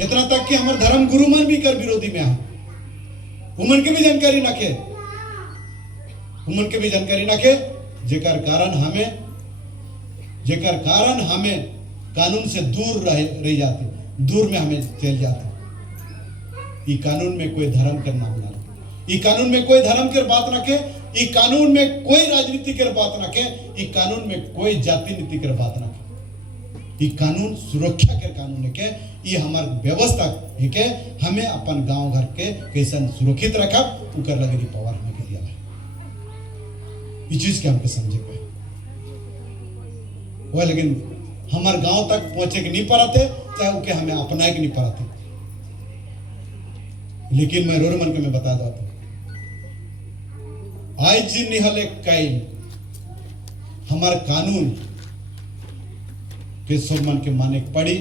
इतना तक कि हमारे धर्म गुरु मन भी कर विरोधी में है, उमन के भी जानकारी नखे, उमन के भी जानकारी नखे, जेकर कारण हमें कानून से दूर रह जाते, दूर में हमें चल जाते। ये कानून में कोई धर्म के नाम ना रखे, ये कानून में कोई धर्म के बात रखे, ये कानून में कोई राजनीति के बात रखे, ये कानून में कोई जाति नीति के बात रखे। ये कानून सुरक्षा के कानून है के, ये हमार व्यवस्था है के, हमें अपन गांव घर के कैसे सुरक्षित रखा उकर लगेगी पावर हमें के दिया है। ये चीज के हमके समझे पे वो, लेकिन हमार गांव तक पहुंचे के नहीं पाते, चाहे उनके हमें अपनाए के नहीं पाते। लेकिन मैं रोर मन के मैं बता देता आज निहले कई हमार कानून के सब मन के माने पड़ी,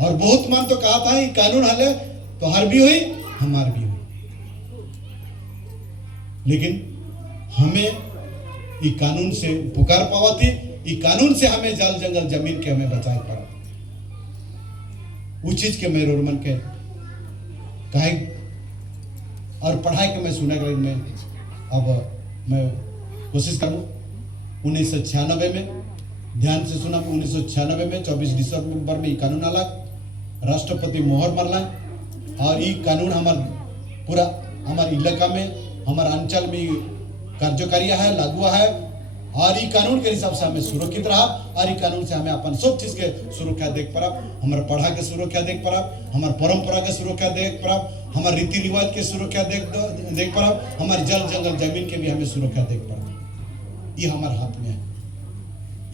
और बहुत मन तो कहा था ये कानून हले तो हर भी हुई हमार भी हुई, लेकिन हमें ये कानून से पुकार पावा थी, ये कानून से हमें जाल जंगल जमीन के हमें बचाए पड़ा। उस चीज के मैं रोरमन के कहे और पढ़ाई के मैं सुना कर मैं अब मैं कोशिश करूं 1996 में ध्यान से सुना। 1996 में 24 दिसंबर में ये कानून आला, राष्ट्रपति मोहर मारला, और ये कानून पूरा हमारे इलाका में हमारे अंचल में कार्यकारी है, लागू है, और ये कानून के हिसाब से हमें सुरक्षित रहा, और ये कानून से हमें अपन सब चीज के सुरक्षा देख पड़ा, हमारे पढ़ा के सुरक्षा देख पड़ा, हमारे परंपरा के सुरक्षा देख पड़ा, हमारे रीति रिवाज के सुरक्षा देख पड़ा, हमारे जल जंगल जमीन के भी हमें सुरक्षा देख पड़ा। ये हमारे हाथ में है,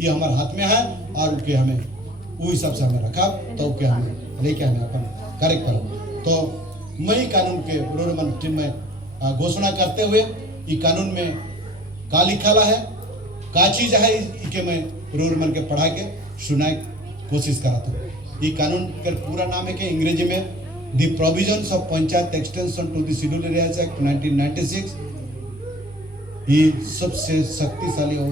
ये हमारे हाथ में है, और उसके हमें वो हिसाब से हमें रखा तो उसके हमें लेके हमें अपन कार्य करो। तो मैं कानून के रोड में घोषणा करते हुए ये कानून में का लिखा है, का चीज है, इके मैं रोड मन के पढ़ा के सुनाए कोशिश कराता हूँ। ये कानून का पूरा नाम है कि अंग्रेजी में the provisions of panchayat extension to the scheduled areas act 1996। ये सबसे शक्तिशाली और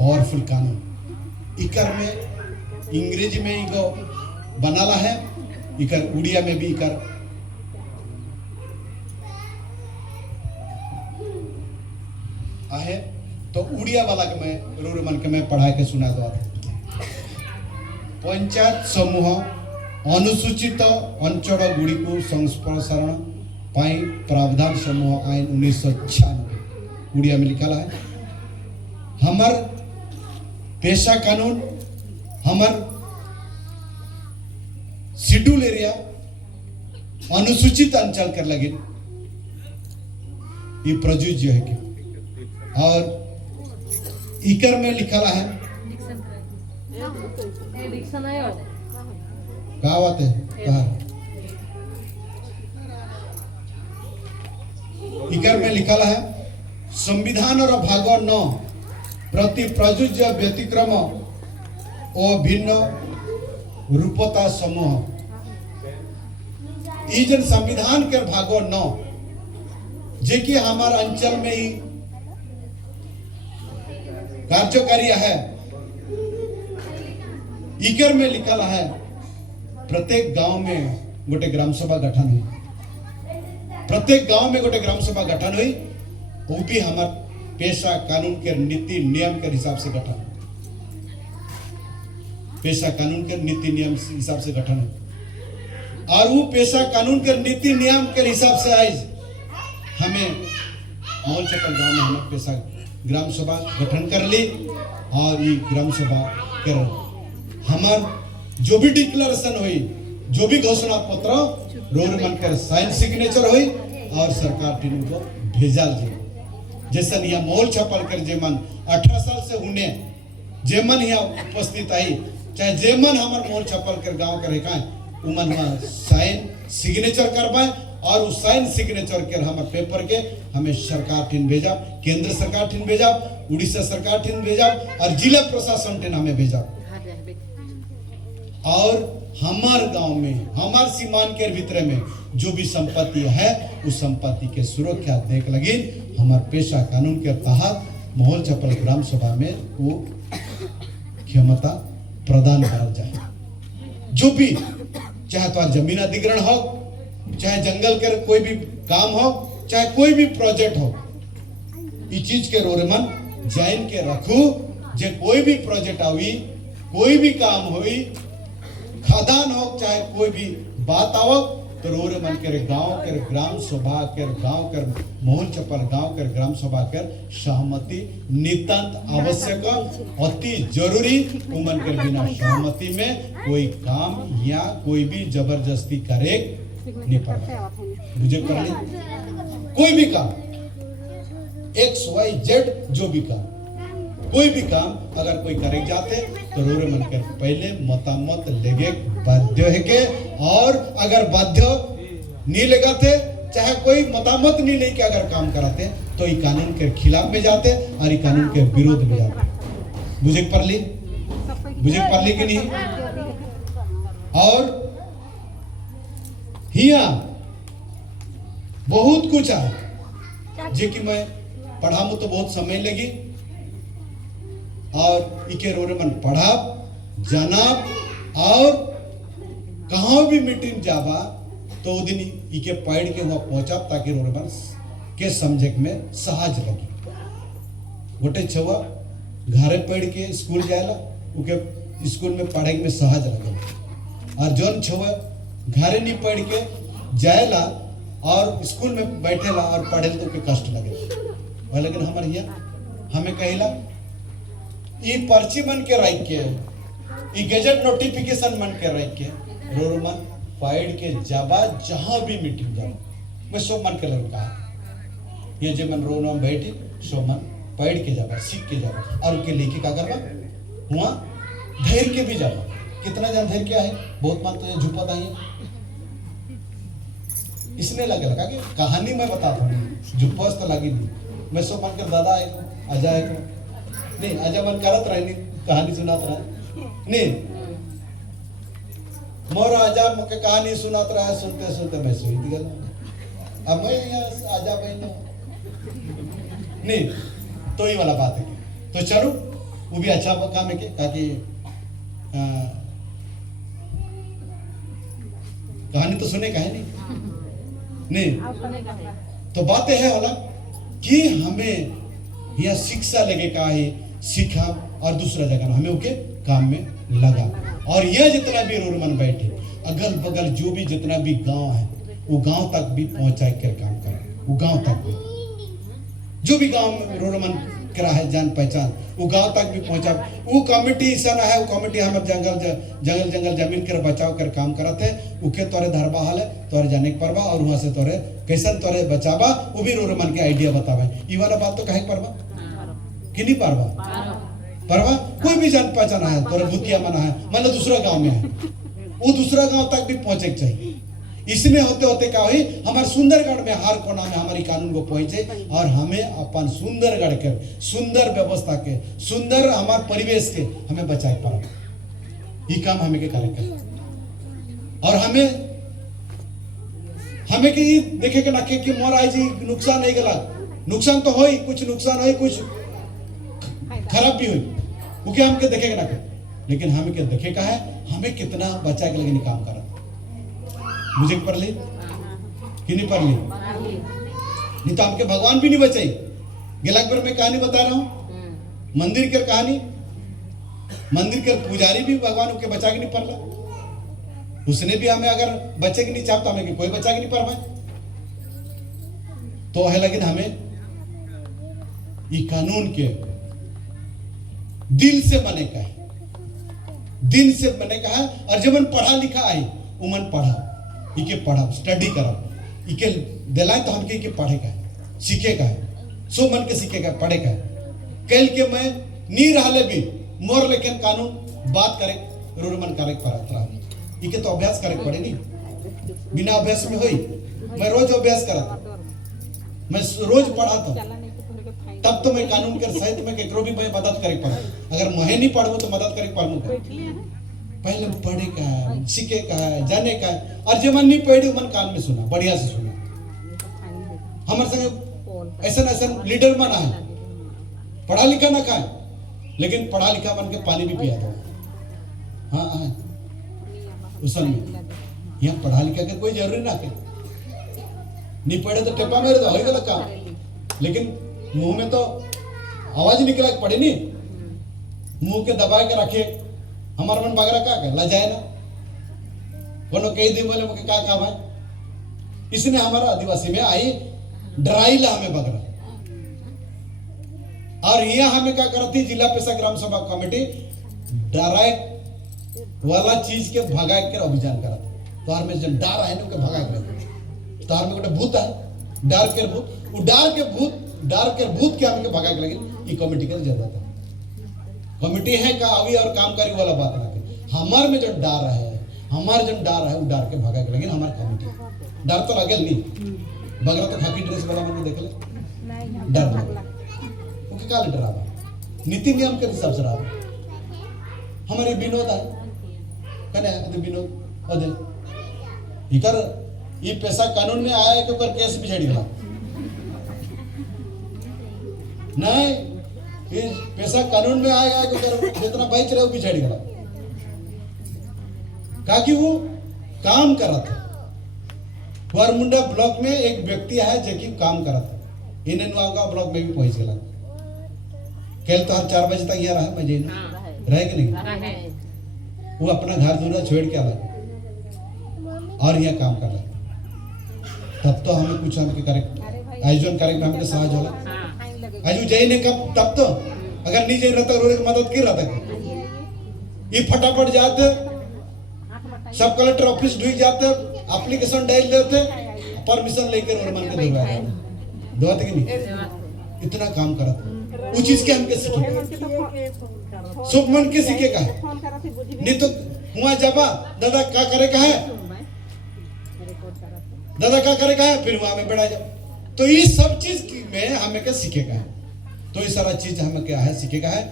पावरफुल कानून। इकर में अंग्रेजी में इको बनाला है, इकर उड़िया में भी इकर आहे। तो उड़िया वाला के मैं रोड मन के मैं पढ़ा के सुना दो। पंचायत समूह अनुसूचित अंचल गुड़ी को संप्रसारण पाई प्रावधान समूह आईन 1996 उड़िया में लिखा है। हमार पेशा कानून हमार शेड्यूल एरिया अनुसूचित अंचल कर लगे ये प्रযোज्य है कि, और इकर में लिखा है क्या बात है कहा इकर में लिखा है संविधान और भाग 9 प्रति प्रयोज्य व्यतिक्रम और भिन्न रूपता समूह। ई जन संविधान के भागो 9 जे कि हमारे अंचल में ही कार्यकारी है, इकर में लिखा है प्रत्येक गांव में गोटे ग्राम सभा गठन हुई, प्रत्येक गांव में गोटे ग्राम सभा गठन हुई, वो भी हमारे पेशा कानून के नीति नियम के हिसाब से गठन, पेशा कानून के नीति नियम के हिसाब से गठन हुई। और वो पेशा कानून के नीति नियम के हिसाब से आज हमें मोल चक्कर गांव में हमें पेशा ग्राम सभा गठन कर ली, और ये ग्राम सभा कर हमार जो भी डिक्लेरेशन हुई, जो भी घोषणा पत्र रोड मन कर साइन सिग्नेचर हुई, और सरकार टीम को भेजल जी। जैसे यहाँ मोल छपल कर जेमन 18 साल से होने जेमन यहाँ उपस्थित आई, चाहे जेमन हमार मोल छपल कर गांव करे का उमन वहाँ साइन सिग्नेचर करवाए, और उस साइन सिग्नेचर के हमारे पेपर के हमें सरकार टीम भेजा, केंद्र सरकार टीम भेजा, उड़ीसा सरकार टीम भेजा, और जिला प्रशासन टीम हमें भेजा। और हमार गांव में हमार सीमान के भीतर में जो भी संपत्ति है उस संपत्ति के सुरक्षा देख लगी हमार पेशा कानून के तहत मोहल चपल ग्राम सभा में वो क्षमता प्रदान कर जाए। जो भी चाहे तो जमीन अधिग्रहण हो, चाहे जंगल के कोई भी काम हो, चाहे कोई भी प्रोजेक्ट हो, इस चीज के रोरे मन जान के रखू। जे कोई भी प्रोजेक्ट आवी, कोई भी काम हुई, खादान हो, चाहे कोई भी बात आओ, तो रोरे मन के गांव के ग्राम सभा के गांव के मोहन चपल गांव के ग्राम सभा के सहमति नितांत आवश्यक, अति जरूरी। उमन के बिना सहमति में कोई काम या कोई भी जबरदस्ती करे नहीं पड़ता। मुझे कर कोई भी काम XYZ जो भी काम, कोई भी काम अगर कोई करे जाते तो रोरे मन कर पहले मतामत लेगे बाध्य है के, और अगर बाध्य नहीं लगाते, चाहे कोई मतामत नहीं लेके अगर काम कराते तो ये कानून के खिलाफ में जाते और ये कानून के विरोध में जाते। बुझे पढ़ ली कि नहीं? और हिया बहुत कुछ है जे कि मैं पढ़ाऊं तो बहुत समय लगी, और इके रोरे मन पढ़ाब जानब, और कहाँ भी मीटिंग जाबा तो दिन इके पढ़ के वहां पहुंचा, ताकि रोरे मन के समझे में सहज लगी। गोटे छुआ घरे पढ़ के स्कूल जाएला, उके स्कूल में पढ़े में सहज लगे, और जौन छुआ घरे नहीं पढ़ के जाएला और स्कूल में बैठेला और पढ़े तो के कष्ट लगे। लेकिन हमारे यहाँ हमें कहेला ये पर्ची मन के रख के, ये गजट नोटिफिकेशन मन के रख के, रोर मन पढ़ के जाबा, जहां भी मीटिंग जाबा। मैं सो मन के लड़का ये जे मन रोन में बैठी सो मन पढ़ के जाबा, सीख के जाबा, और उनके लेके का करबा हुआ धैर्य के भी जाबा। कितना जन धैर्य क्या है, बहुत मन तो झुपत आई इसने लगा कि कहानी मैं बताता हूँ, झुपस तो लगी नहीं। मैं सो मन कर दादा है आजा है नहीं, आजा मन करत रहे, कहानी सुनात रहे नहीं, मोर आजा मुके कहानी सुनात रहा, सुनते सुनते मैं सुन गया। अब मैं यहाँ आजा बहन नहीं, तो ही वाला बात है। तो चलो वो भी अच्छा काम है ताकि कहानी तो सुने का है नहीं, तो बातें है वाला कि हमें यह शिक्षा लगे का है, सीखा और दूसरा जगह हमें उनके काम में लगा। और यह जितना भी रोर मन बैठे अगल बगल जो भी जितना भी गांव है वो गांव तक भी पहुंचा कर काम करें, वो गांव तक भी जो भी गांव में रोर मन करा है जान पहचान वो गांव तक भी पहुंचा। वो कमेटी ऐसा ना है, वो कमेटी हमारे जंगल जमीन कर बचाव कर काम करते हैं, उके तोरे धरबा हाल है तोरे जाने के परवा, और वहां से तोरे कैसन तोरे बचावा वो भी रोर मन के आइडिया बतावे। ये वाला बात तो कहे परवा कि नहीं परवा कोई भी जान पहचान है तोरे भूतिया मना है, मान लो दूसरा गांव में है, वो दूसरा गांव तक भी पहुंचे चाहिए। इसमें होते होते क्या हुई, हमारे सुंदरगढ़ में हर कोना में हमारी कानून को पहुंचे, और हमें अपन सुंदरगढ़ के सुंदर व्यवस्था के सुंदर हमारे परिवेश के हमें बचाए पड़ा। ये काम हमें के कार्यक्रम, और हमें कि देखे के ना कि मोर आई जी नुकसान नहीं गला, नुकसान तो हो, कुछ नुकसान हो, कुछ खराब भी हुई, वो क्या हमके देखे के ना, लेकिन हमें क्या देखे का है, हमें कितना बचा के लगे काम करा। मुझे पढ़ ली कि नहीं पढ़ ली? नहीं तो हमके भगवान भी नहीं बचाई। गिलाकपुर में कहानी बता रहा हूं, मंदिर के कहानी, मंदिर के पुजारी भी भगवान के बचा के नहीं पढ़ रहा, उसने भी हमें अगर बचे के नहीं चाहता हमें कोई बचा के नहीं पढ़ पाए तो है। लेकिन हमें ये कानून के दिल से बने का है, दिल से बने का है। और जब मन पढ़ा लिखा है उमन पढ़ा इके पढ़ा स्टडी करा, इके दिलाए तो हमके इके पढ़े का है, सीखे का है, सो मन के सीखे का पढ़े का है। कल के मैं नहीं रहले भी मोर लेकिन कानून बात करे रोर मन करे पड़ा, इके तो अभ्यास करे पड़े नहीं, बिना अभ्यास में होई। मैं रोज अभ्यास करा, मैं रोज पढ़ाता तब तो मैं कानून के सहित में केकरो भी मैं मदद करे पड़ा। अगर मैं नहीं पढ़ूं तो मदद करे पढ़ूं, पहले पढ़े का है, सीखे का है, जाने का है। और जो मन नहीं पढ़ी मन कान में सुना, बढ़िया से सुना। हमारे संग ऐसा ऐसा लीडर बना है, पढ़ा लिखा ना का है, लेकिन पढ़ा लिखा बन के पानी भी पिया था। हाँ उसल में यहाँ पढ़ा लिखा के कोई जरूरी ना के नहीं पढ़े तो टेपा मेरे तो हो गया काम, लेकिन मुंह में तो आवाज निकला पड़े नहीं, मुंह के दबा के रखे हमारा मन बगरा का लजाए ना कोनो कई दिन बोले मुझे का भाई, इसने हमारा आदिवासी में आई डराई ला हमें बगरा। और यहाँ हमें क्या करती जिला पेशा ग्राम सभा कमेटी डराए वाला चीज के भगा कर अभियान करा, तोहर में जन डर है ना के भगा कर, तोहर में गोटे भूत है डर के भूत, वो डर के भूत के हमें भगा के लगे, ये कमेटी के जरूरत है। कमेटी है का अभी और कामकारी वाला बात ना के, हमार में जो डर है, हमार जो डर है वो डर के भगा के लगे हमार कमेटी। डर तो लगे नहीं, बगरा तो खाकी ड्रेस वाला मैंने देख ले डर ओके का डरावा नीति नियम के हिसाब से रहा। हमारे विनोद है कने है विनोद अदे इकर ये पैसा कानून में आया के ऊपर केस भी छड़ी गला नहीं, ये पैसा कानून में आएगा कि ऊपर जितना बेच रहे वो भी छड़ी गला काकि वो काम करा था। वरमुंडा ब्लॉक में एक व्यक्ति है जो कि काम करा था, इन्हें नुआगा ब्लॉक में भी पहुंच गया। कल तो हर 4 बजे तक यहाँ रहा मजे रहे कि नहीं, वो अपना घर दूर छोड़ के आला और यहाँ काम कर रहा। तब तो हमें कुछ हमके करेक्ट आयोजन करेक्ट हमके सहज होला आजू जय ने कब तब तो अगर नहीं जय रहता रोने की मदद कर रहा था। ये फटाफट जाते सब कलेक्टर ऑफिस ढूंढ जाते, एप्लीकेशन डाल देते, परमिशन लेकर और मन के दुआ कि नहीं इतना काम करा वो चीज के हमके सीखे शुभ मन के सीखेगा नहीं तो हुआ जाबा दादा क्या करेगा है, दादा क्या करेगा है, फिर वहां में बैठा जाओ। तो ये सब चीज में हमें क्या सीखेगा है, तो ये सारा चीज हमें क्या है सीखेगा है।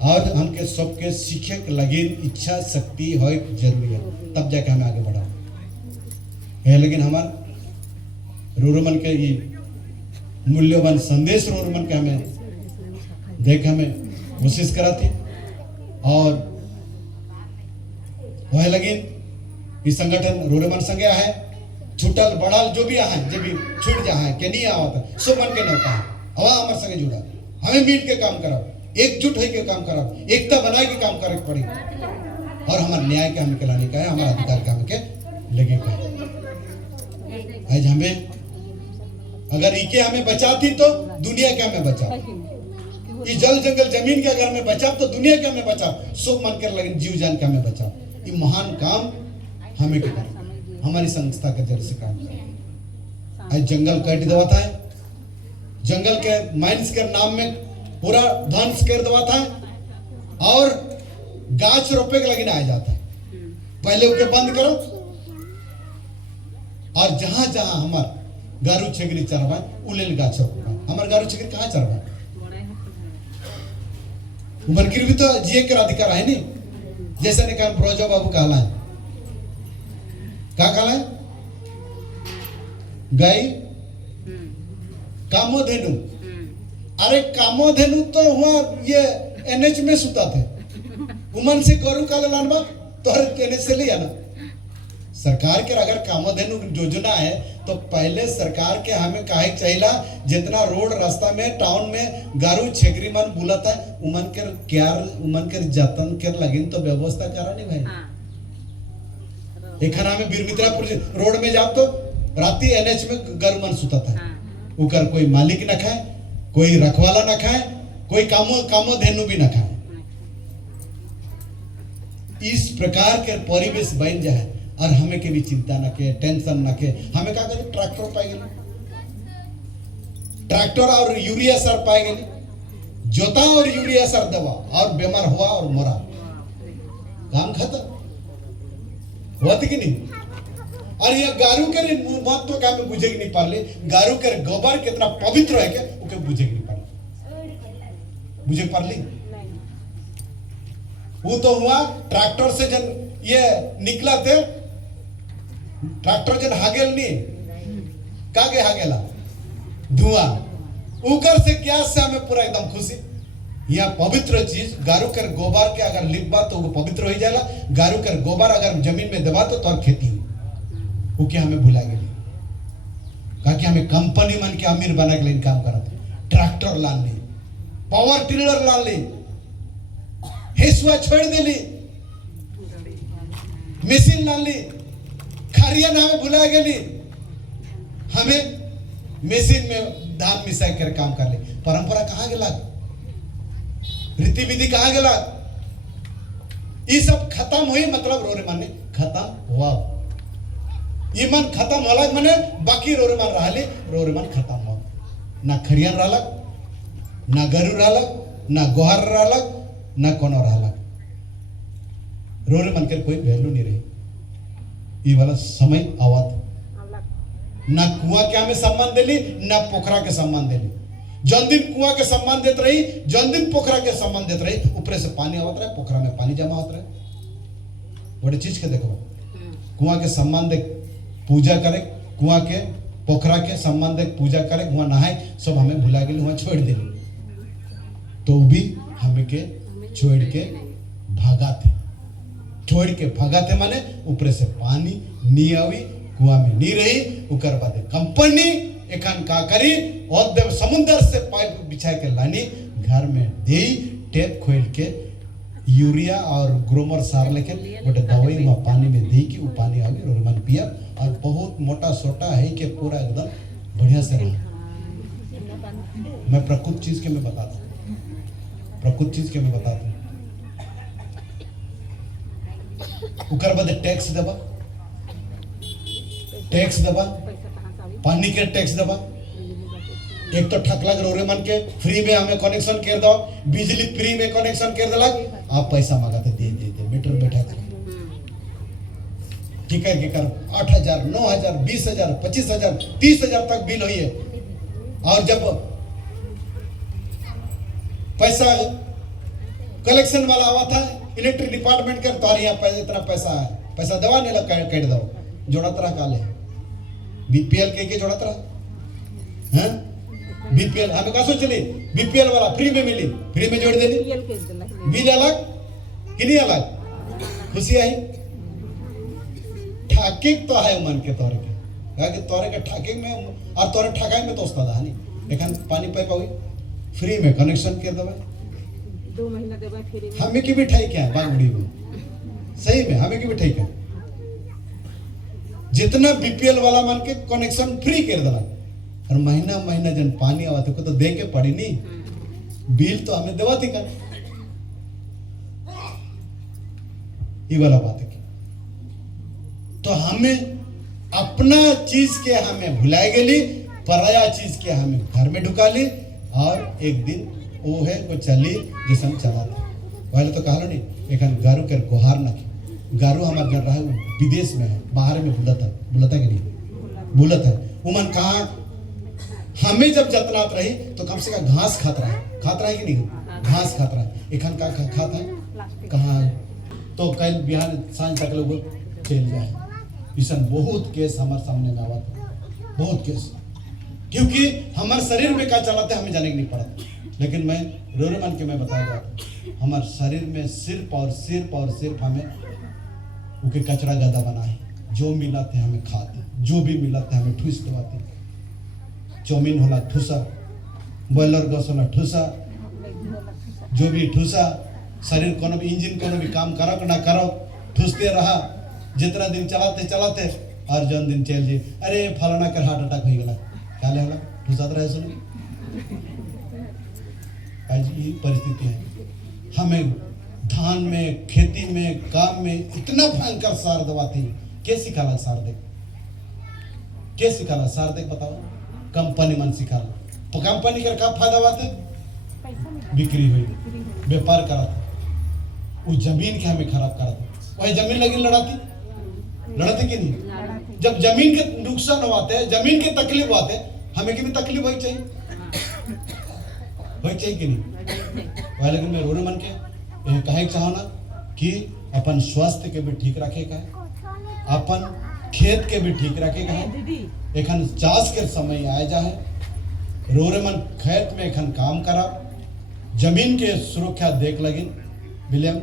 और हमके सबके सीखे के लगे इच्छा शक्ति हो जरूरी है, तब जाके हमें आगे बढ़ा है। लेकिन हमारे रोरमन के ये मूल्यवान संदेश रोरमन के हमें देख हमें कोशिश करा थी और वह लगी ये संगठन रोरमन संगे है छुटल बड़ाल जो भी है जब भी छूट जा है कि नहीं आवत सो मन के नौका है हवा हमारे संगे जुड़ा, हमें मिल के काम करा, एकजुट होकर काम करा, एकता बनाए के काम करे पड़ी और हमारे न्याय के हमें लाने का है, हमारा अधिकार का हमें लगे का है। आज हमें अगर इके हमें बचाती तो दुनिया के हमें बचा, ये जल जंगल जमीन के अगर हमें बचा तो दुनिया के हमें बचा, सब मन कर लगे जीव जान के हमें बचा। ये महान काम हमें के हमारी संस्था के जरिए से काम करें। आज जंगल काट दवाता है, जंगल के माइंस के नाम में पूरा ध्वंस कर दवाता है और गाछ रोपे के लगे आ जाता है। पहले उके बंद करो और जहां जहां हमार गारू छेगरी चरवा उलेल गाछ रोपा, हमार गारू छेगरी कहाँ चरवा उमरगिर भी तो जिए के अधिकार है नहीं, जैसे ने कहा ब्रोजा बाबू कहला है क्या कहला है गाय कामोधेनु, अरे कामोधेनु तो हुआ ये एनएच में सुता थे, उमन से गौरव काला लानबा तो हर एनएच से ले आना। सरकार के अगर कामोधेनु योजना है तो पहले सरकार के हमें काहे चाहिए जितना रोड रास्ता में टाउन में गारू छेगरी मन बुलाता है उमन कर क्या उमन कर जतन कर लगिन तो व्यवस्था करा नहीं भाई। एक में बीरमित्रापुर रोड में जाओ तो राती एनएच में गारू मन सुता था, उकर कोई मालिक न खाए, कोई रखवाला न खाए, कोई कामोधेनु भी न खाए। इस प्रकार के परिवेश बन जाए और हमें के भी चिंता न के टेंशन न के हमें क्या करें ट्रैक्टर पाए गए, ट्रैक्टर और यूरिया सर पाए गए, जोता और यूरिया सर दवा और बीमार हुआ और मरा, काम खत्म हुआ कि नहीं। और ये गारू के महत्व का हमें बुझे नहीं पाले, गारू के गोबर कितना पवित्र है क्या उके बुझे नहीं पाले, बुझे पाली वो तो हुआ ट्रैक्टर से जन ये निकला थे, ट्रैक्टर जन हागेल नहीं कागे हागेला धुआं उकर से क्या से हमें पूरा एकदम खुशी। यह पवित्र चीज गारू कर गोबर के अगर लिखबा तो वो पवित्र हो जाएगा, गारू कर गोबर अगर जमीन में दबा तो खेती हुई वो क्या हमें भुला गए कहा कि हमें कंपनी मन के अमीर बना के लिए काम करते ट्रैक्टर लान ली पावर टिलर लान ली हेसुआ छोड़ देली मशीन लान ली खरिया नाम भुला गई हमें मशीन में धान मिसाई कर काम कर ले परंपरा कहाँ गला रीति विधि कहाँ गला ये सब खत्म हुई मतलब रोरे मन खत्म हुआ ये मन खत्म होला मने बाकी रोरे मन रहली रोरे मन खत्म हुआ ना खरियन रहलक ना गरु रहलक ना गोहर रहलक ना कोनो रहलक रोरे मन के कोई वैल्यू नहीं रही ये वाला समय आवत ना कुआं के हमें सम्मान देली ना पोखरा के सम्मान देली जौन दिन कुआं के सम्मान देते रही जौन दिन पोखरा के सम्मान देते रही ऊपर से पानी आवत रहे पोखरा में पानी जमा होता रहे बड़ी चीज के देखो कुआं के सम्मान दे पूजा करे कुआं के पोखरा के सम्मान दे पूजा करे वहां नहाए सब हमें भुला गई वहां छोड़ देली तो भी हमें के छोड़ के भागा थे माने ऊपर से पानी नी आवी कुआं में नी रही उकर बाद कंपनी एखन का करी और देव समुद्र से पाइप बिछा के लानी घर में दे टेप खोल के यूरिया और ग्रोमर सार लेके गोटे दवाई वहाँ पानी में दी कि वो पानी आवी और मन पिया और बहुत मोटा सोटा है कि पूरा एकदम बढ़िया से रहा मैं प्रकृत चीज के मैं बताता हूँ उकर बाद टैक्स दबा पानी के टैक्स दबा एक तो ठकलक रोरे मन के फ्री में हमें कनेक्शन कर दो बिजली फ्री में कनेक्शन कर देलक आप पैसा मांगते दे मीटर बैठा ठीक है 8,000 9,000 20,000 25,000 30,000 तक बिल हुई है और जब पैसा कलेक्शन वाला हुआ था इलेक्ट्रिक डिपार्टमेंट कर तुम्हारे यहाँ इतना पैसा दवा नहीं लग कर दो जोड़ा तरह काले बीपीएल के जोड़ा तरह हैं बीपीएल हमें कहा सोचली बीपीएल वाला फ्री में मिली फ्री में जोड़ देली बिल अलग कि नहीं अलग खुशी आई ठाकिक तो है मन के तौर के कहा कि तौरे के ठाकिक में और तौरे ठकाई में तो उस्ताद है एखन पानी पाइप हुई फ्री में कनेक्शन कर दबा 2 महीना देबा फ्री में हमें की मिठाई क्या है बागड़ी में सही में हमें की मिठाई क्या जितना बीपीएल वाला मन के कनेक्शन फ्री कर दला और महीना जन पानी आवा को तो दे के पड़ी नहीं बिल तो हमें देवा थी कर ये वाला बात है तो हमें अपना चीज के हमें भुलाए गली पराया चीज के हमें घर में ढुका ली और एक दिन वो है वो चली जिस हम चला था पहले तो कहा नहीं एखन गारू के गोहार ना गारू हमारे घर रहा विदेश में है बाहर में बुलता कि नहीं बुलत है उमन कहा हमें जब जतनात रही तो कम से कम घास खात रहा है कि नहीं घास खाता रहा एखन का खाता है कहाँ तो कल बिहार सांझ तक लोग चल जाए इसन बहुत केस हमारे सामने में आवा बहुत केस क्योंकि हमारे शरीर में क्या चलाते हमें जाने की नहीं पड़ा लेकिन मैं रोरे मन के मैं बताऊंगा हमारे शरीर में सिर्फ हमें उनके कचरा गदा बना है जो मिला थे हमें खाते जो भी मिला थे हमें ठूस दबाते चौमीन होला ठूसा बॉयलर गैस होला ठूसा जो भी ठूसा शरीर कोनो भी इंजन कोनो भी काम करो ना करो ठूसते रहा जितना दिन चलाते और जौन दिन चल जी अरे फलाना कर हार्ट अटैक हो गया क्या होला ठूसात रहे सुनो आज ये परिस्थिति है हमें धान में खेती में काम में इतना भयंकर सार दबाती के सिखाला सार देख बताओ कंपनी मन सिखाला कंपनी कर का फायदा बात बिक्री हुई व्यापार करा वो जमीन के हमें खराब करा वही जमीन लगी लड़ाती कि नहीं जब जमीन के नुकसान होते हैं जमीन के तकलीफ आते हमें की भी तकलीफ होनी चाहिए कि नहीं वह लेकिन मैं रोने मन के कहे चाहो ना कि अपन स्वास्थ्य के भी ठीक रखे का अपन खेत के भी ठीक रखे का एखन चाष के समय आए जाए रोरे मन खेत में एखन काम करा जमीन के सुरक्षा देख लगिन विलियम